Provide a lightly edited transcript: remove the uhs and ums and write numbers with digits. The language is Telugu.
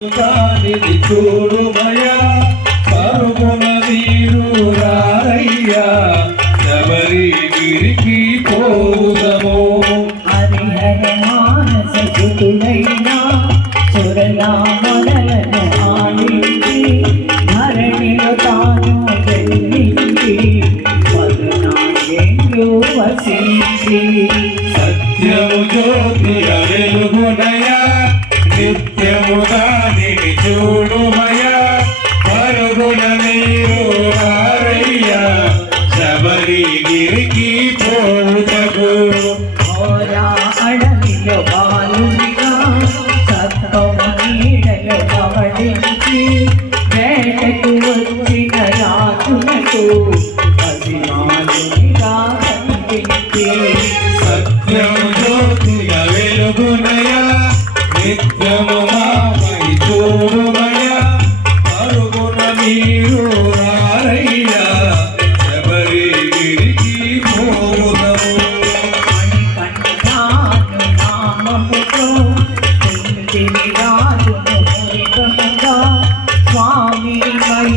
దానిని చూడుమయా పరుగున వీరు రారయ్యా శబరిగిరికి పోదము. హరిహర మానస సుతుడైనా సురలామలను ఆడించి ధరణిలో తాను జన్మించి పదునాగేళ్ళు వసించి సత్యము జ్యోతి వెలుగునయా నిత్యము దానిని చూడుమయా పరుగున నీరు రారయ్యా శబరిగిరికి పోదము. ఓరా అడవిలో బాలునిగా సత్వమ నీడలో పవడించి వేటకు వచ్చిన రాజునకు పసిమాలునిగా కనిపించి సత్యము జ్యోతిగా వెలుగునయా నిత్యము మాపై చూడుమయా పరుగున నీరు రారయ్యా శబరిగిరికి పోదము. మణికంఠాను నామముతో ఇంటిని రాజును మురిగముగా స్వామి మహిమ